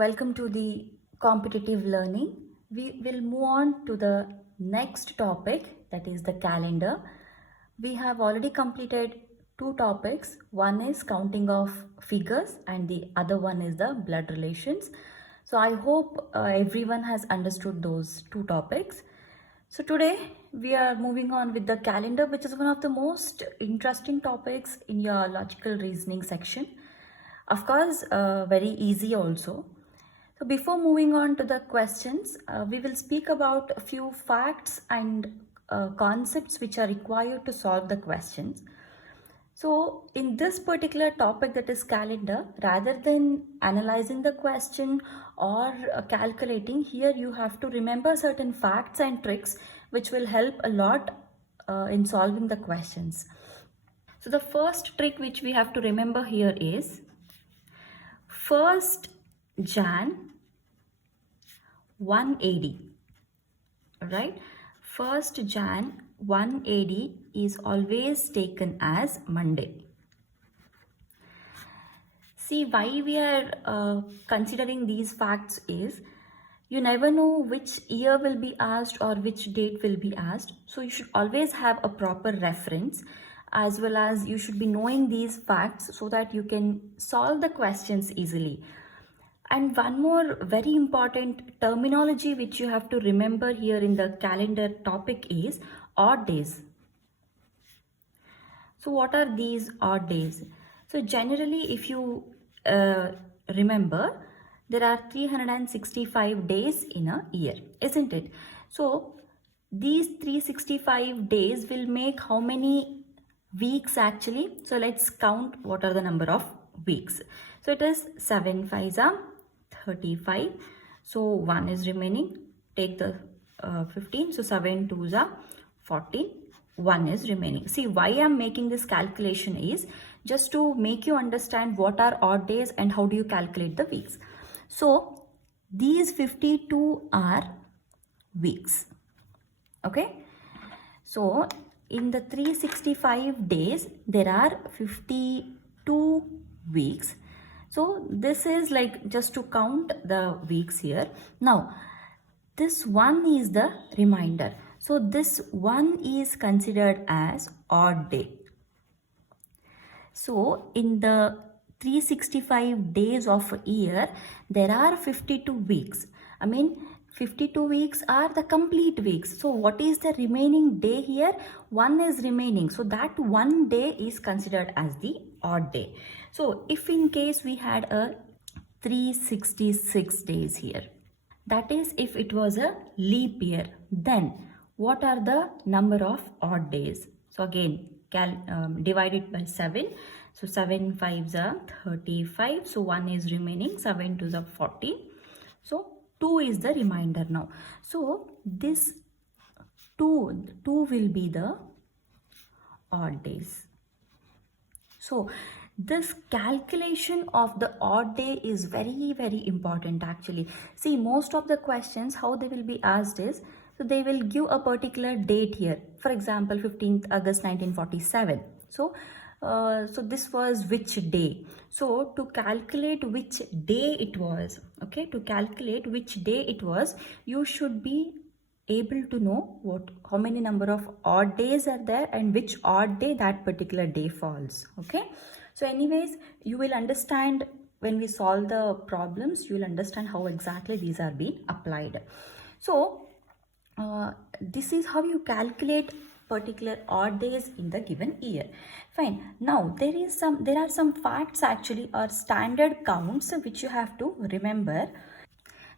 Welcome to the competitive learning. We will move on to the next topic, that is the calendar. We have already completed two topics. One is counting of figures and the other one is the blood relations. So I hope everyone has understood those two topics. So today we are moving on with the calendar, which is one of the most interesting topics in your logical reasoning section. Of course, very easy also. So before moving on to the questions, we will speak about a few facts and concepts which are required to solve the questions. So in this particular topic, that is calendar, rather than analyzing the question or calculating, here you have to remember certain facts and tricks which will help a lot in solving the questions. So the first trick which we have to remember here is 1st Jan 180, right? 1st Jan 180 is always taken as Monday. See, why we are considering these facts is you never know which year will be asked or which date will be asked. So you should always have a proper reference, as well as you should be knowing these facts so that you can solve the questions easily. And one more very important terminology which you have to remember here in the calendar topic is odd days. So what are these odd days? So generally, if you remember, there are 365 days in a year, isn't it? So these 365 days will make how many weeks actually? So let's count what are the number of weeks. So it is 7 5s are 35. So 1 is remaining. Take the 15. So 7 2s are 14. 1 is remaining. See, why I am making this calculation is just to make you understand what are odd days and how do you calculate the weeks. So these 52 are weeks. Okay. So in the 365 days, there are 52 weeks. So this is like just to count the weeks here. Now, this one is the reminder. So this one is considered as odd day. So in the 365 days of a year, there are 52 weeks. 52 weeks are the complete weeks. So what is the remaining day here? One is remaining. So that one day is considered as the odd day. So if in case we had a 366 days here, that is if it was a leap year, then what are the number of odd days? So again, divide it by 7. So 7 5s are 35. So 1 is remaining. 7 2s are 14. So 2 is the remainder now. So this 2 will be the odd days. So this calculation of the odd day is very, very important actually. See, most of the questions, how they will be asked is, so they will give a particular date here. For example, 15th August 1947. So this was which day. So to calculate which day it was, okay, to calculate which day it was, you should be able to know how many number of odd days are there and which odd day that particular day falls. Okay, so anyways, you will understand when we solve the problems, you will understand how exactly these are being applied. So this is how you calculate particular odd days in the given year. Fine. Now there are some facts actually, or standard counts which you have to remember.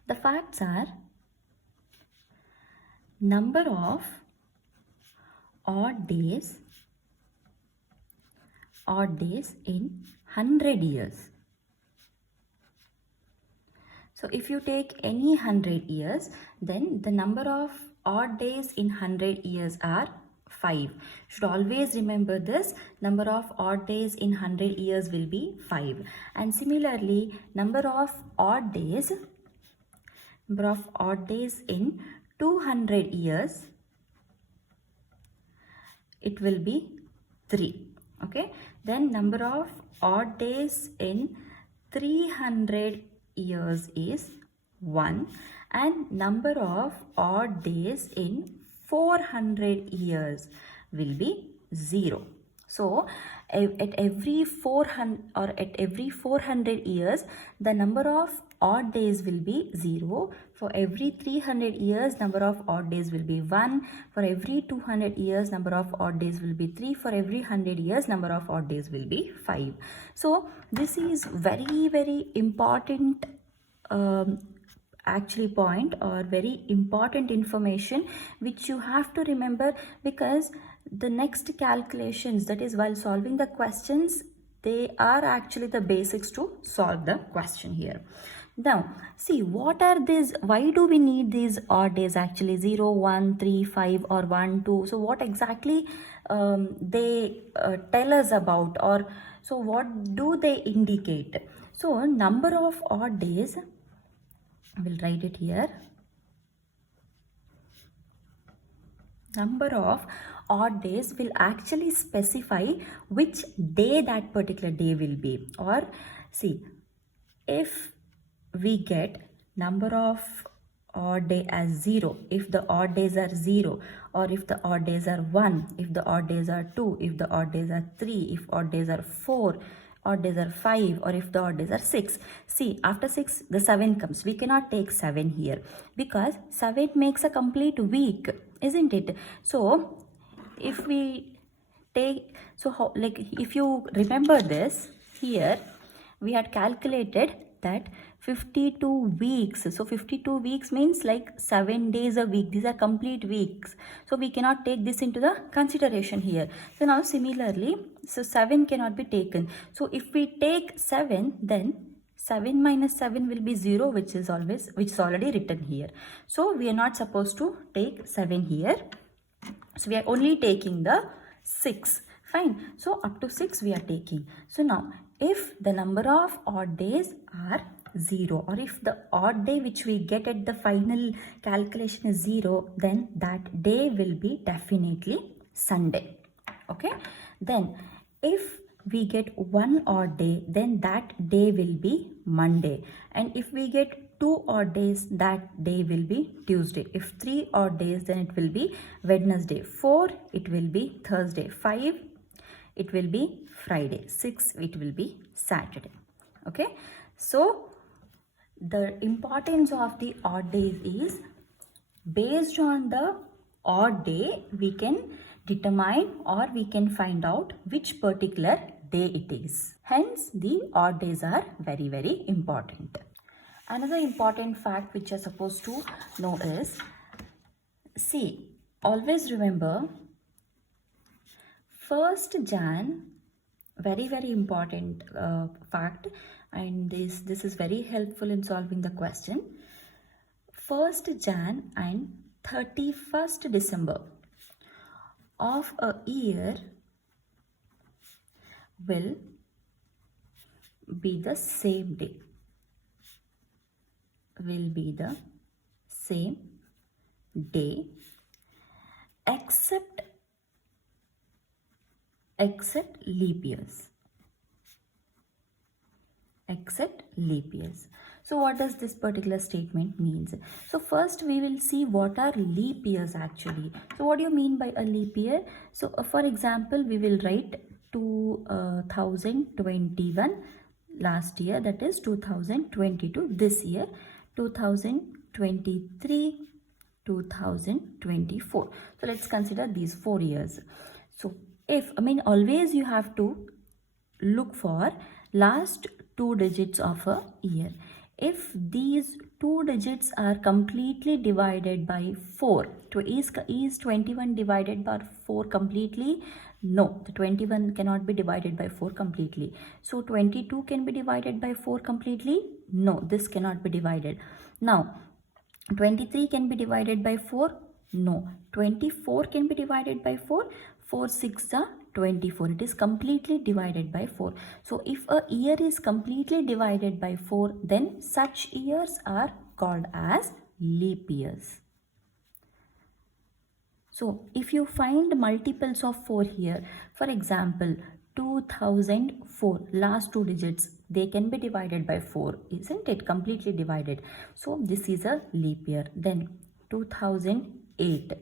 The facts are number of odd days in 100 years. So if you take any 100 years, then the number of odd days in 100 years are 5. Should always remember this. Number of odd days in 100 years will be 5. And similarly, number of odd days in 200 years, it will be 3. Okay. Then number of odd days in 300 years is 1 and number of odd days in 400 years will be 0. So at every 400 years the number of odd days will be 0. For every 300 years number of odd days will be 1. For every 200 years number of odd days will be 3. For every 100 years number of odd days will be 5. So this is very important actually point or very important information which you have to remember, because the next calculations, that is while solving the questions, they are actually the basics to solve the question here. Now see, what are these, why do we need these odd days actually, 0 1 3 5 or 1 2? So what exactly they tell us about, or so what do they indicate? So number of odd days, I will write it here. Number of odd days will actually specify which day that particular day will be. Or see, if we get number of odd day as 0, if the odd days are 0, or if the odd days are 1, if the odd days are 2, if the odd days are 3, if odd days are 4, odd days are 5, or if the odd days are 6. See, after 6 the 7 comes. We cannot take 7 here because 7 makes a complete week, isn't it? So if we take, so how, like if you remember this, here we had calculated that 52 weeks. So 52 weeks means like 7 days a week. These are complete weeks. So we cannot take this into the consideration here. So now similarly, so 7 cannot be taken. So if we take 7, then 7 minus 7 will be 0, which is already written here. So we are not supposed to take 7 here. So we are only taking the 6. Fine. So up to 6 we are taking. So now if the number of odd days are 0, or if the odd day which we get at the final calculation is 0, then that day will be definitely Sunday. Okay. Then if we get one odd day, then that day will be Monday. And if we get 2 odd days, that day will be Tuesday. If 3 odd days, then it will be Wednesday. 4, it will be Thursday. 5, it will be Friday. 6, it will be Saturday. Okay. So the importance of the odd days is, based on the odd day we can determine or we can find out which particular day it is. Hence the odd days are very important. Another important fact which you're supposed to know is, see, always remember 1st Jan, very important fact, and this is very helpful in solving the question. 1st Jan and 31st December of a year will be the same day. Will be the same day, except leap years. Except leap years. So what does this particular statement means? So first we will see what are leap years actually. So what do you mean by a leap year? So for example, we will write 2021 last year, that is 2022 this year, 2023, 2024. So let's consider these 4 years. So always you have to look for last 2 digits of a year. If these 2 digits are completely divided by 4, is 21 divided by 4 completely? No, the 21 cannot be divided by 4 completely. So 22 can be divided by 4 completely? No, this cannot be divided. Now 23 can be divided by 4? No. 24 can be divided by 4? 4 6 are 24. It is completely divided by 4. So if a year is completely divided by 4, then such years are called as leap years. So if you find multiples of 4 here, for example 2004, last two digits, they can be divided by 4, isn't it? Completely divided. So this is a leap year. Then 2008,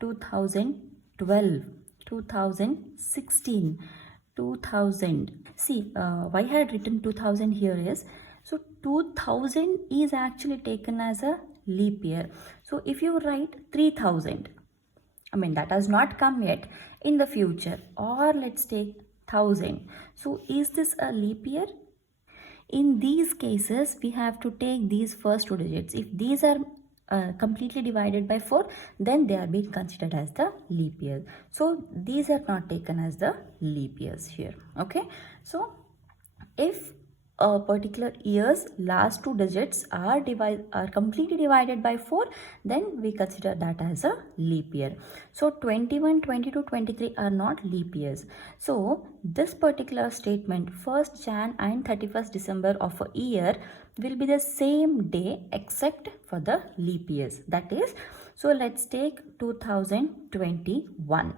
2012, 2016, 2000. See, why I had written 2000 here is, so 2000 is actually taken as a leap year. So if you write 3000, I mean, that has not come yet, in the future, or let's take 1000. So is this a leap year? In these cases, we have to take these first two digits. If these are completely divided by 4, then they are being considered as the leap year. So these are not taken as the leap years here. Okay. So if a particular year's last two digits are completely divided by 4, then we consider that as a leap year. So 21, 22, 23 are not leap years. So this particular statement, 1st Jan and 31st December of a year will be the same day except for the leap years. That is, so let's take 2021.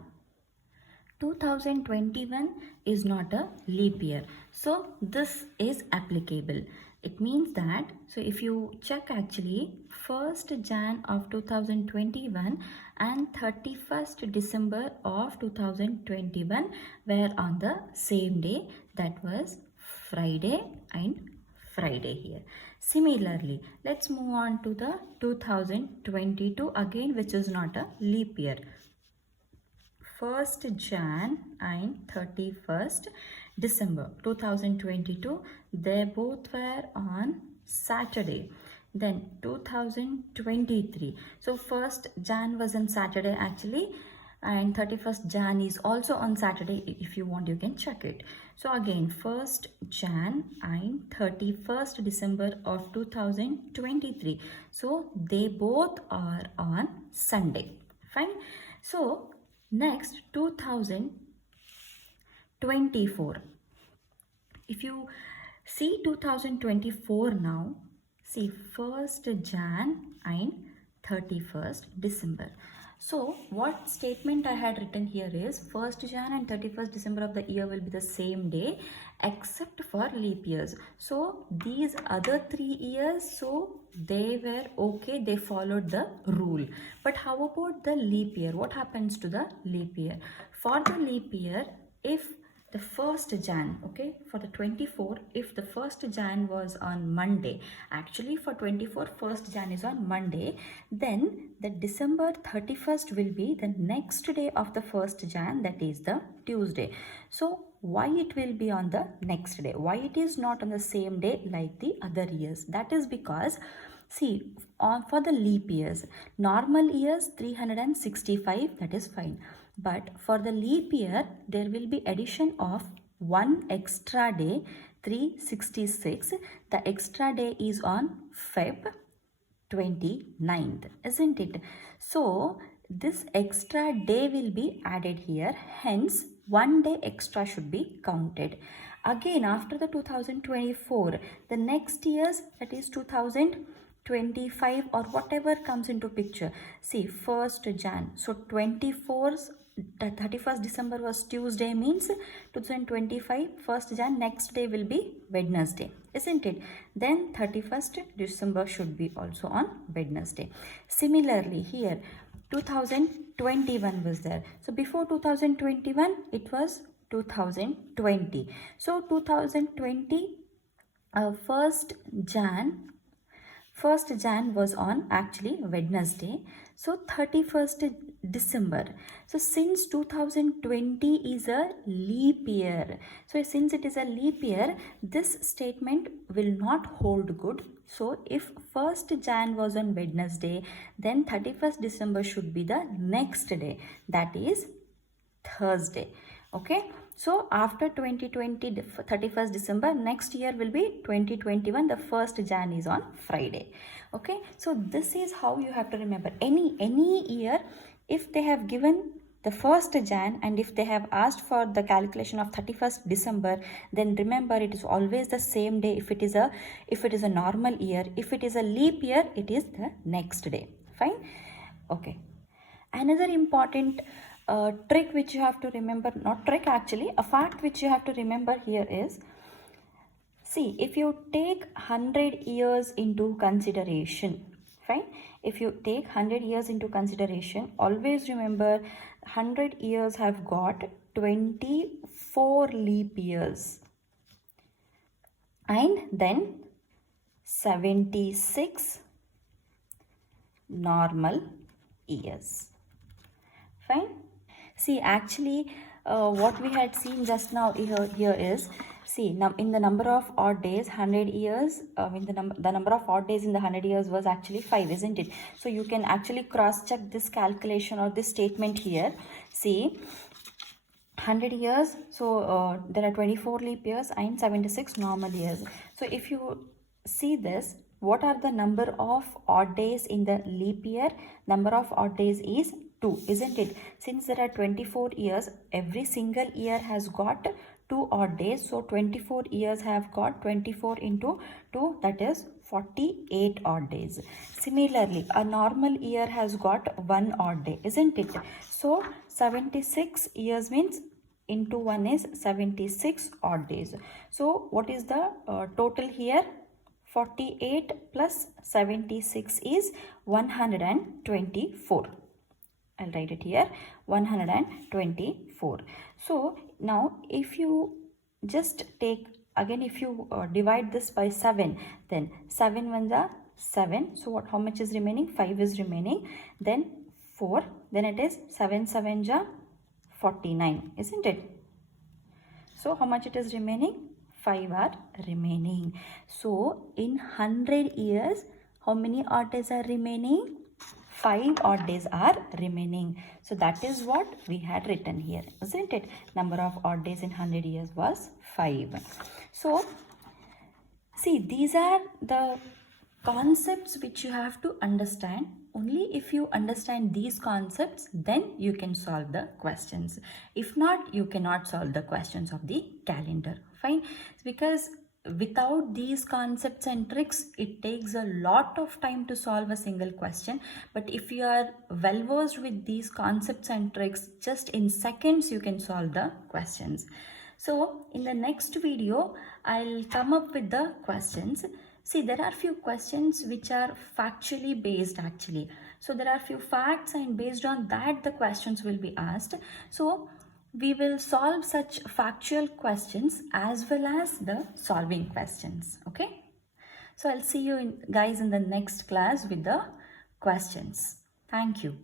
2021 is not a leap year, so this is applicable. It means that, so if you check, actually 1st Jan of 2021 and 31st December of 2021 were on the same day, that was Friday and Friday here. Similarly, let's move on to the 2022 again, which is not a leap year. 1st Jan and 31st December 2022, they both were on Saturday. Then 2023, so 1st Jan was on Saturday actually, and 31st Jan is also on Saturday. If you want, you can check it. So again, 1st Jan and 31st December of 2023, so they both are on Sunday. Fine. So next, 2024. If you see 2024 now, see 1st Jan and 31st December. So what statement I had written here is, 1st Jan and 31st December of the year will be the same day except for leap years. So these other 3 years, so they were okay, they followed the rule. But how about the leap year? What happens to the leap year? For the leap year, if the 1st Jan, okay, for the 24, if the 1st Jan was on Monday, actually for 24, 1st Jan is on Monday, then the December 31st will be the next day of the 1st Jan, that is the Tuesday. So why it will be on the next day? Why it is not on the same day like the other years? That is because, see, for the leap years, normal years 365, that is fine. But for the leap year, there will be addition of one extra day, 366. The extra day is on Feb 29th, isn't it? So this extra day will be added here. Hence, one day extra should be counted. Again, after the 2024, the next years, that is 2025 or whatever comes into picture. See, 1st Jan. So 24th, 31st December was Tuesday, means 2025, 1st Jan, next day will be Wednesday, isn't it? Then 31st December should be also on Wednesday. Similarly, here 2021 was there. So before 2021, it was 2020. So 2020, 1st Jan was on actually Wednesday. So 31st December. So since 2020 is a leap year, so since it is a leap year, this statement will not hold good. So if 1st Jan was on Wednesday, then 31st December should be the next day, that is Thursday. Okay. So after 2020, 31st December, next year will be 2021, the 1st Jan is on Friday. Okay. So this is how you have to remember. Any year, if they have given the 1st Jan and if they have asked for the calculation of 31st December, then remember it is always the same day if it is a normal year. If it is a leap year, it is the next day. Fine. Okay. Another important A trick which you have to remember, not trick actually, a fact which you have to remember here is, see, if you take 100 years into consideration, fine, if you take 100 years into consideration, always remember 100 years have got 24 leap years, and then 76 normal years, fine. See, actually, what we had seen just now here is, see, in the number of odd days, 100 years, the number of odd days in the 100 years was actually 5, isn't it? So you can actually cross-check this calculation or this statement here. See, 100 years, so there are 24 leap years and 76 normal years. So if you see this, what are the number of odd days in the leap year? Number of odd days is 2, isn't it? Since there are 24 years, every single year has got 2 odd days. So 24 years have got 24 into 2, that is 48 odd days. Similarly, a normal year has got 1 odd day, isn't it? So 76 years means into 1 is 76 odd days. So what is the total here? 48 plus 76 is 124. I'll write it here, 124. So now if you just take, again if you divide this by 7, then 7 ones are 7. So how much is remaining? 5 is remaining. Then 4, then it is 7 7 ja 49, isn't it? So how much it is remaining? 5 are remaining. So in 100 years, how many odd days are remaining? 5 odd days are remaining. So that is what we had written here, isn't it? Number of odd days in 100 years was 5. So see, these are the concepts which you have to understand. Only if you understand these concepts, then you can solve the questions. If not, you cannot solve the questions of the calendar. Fine? Because without these concepts and tricks, it takes a lot of time to solve a single question. But if you are well versed with these concepts and tricks, just in seconds you can solve the questions. So in the next video, I'll come up with the questions. See, there are few questions which are factually based actually. So there are few facts, and based on that the questions will be asked. So we will solve such factual questions as well as the solving questions. Okay. So I'll see you guys in the next class with the questions. Thank you.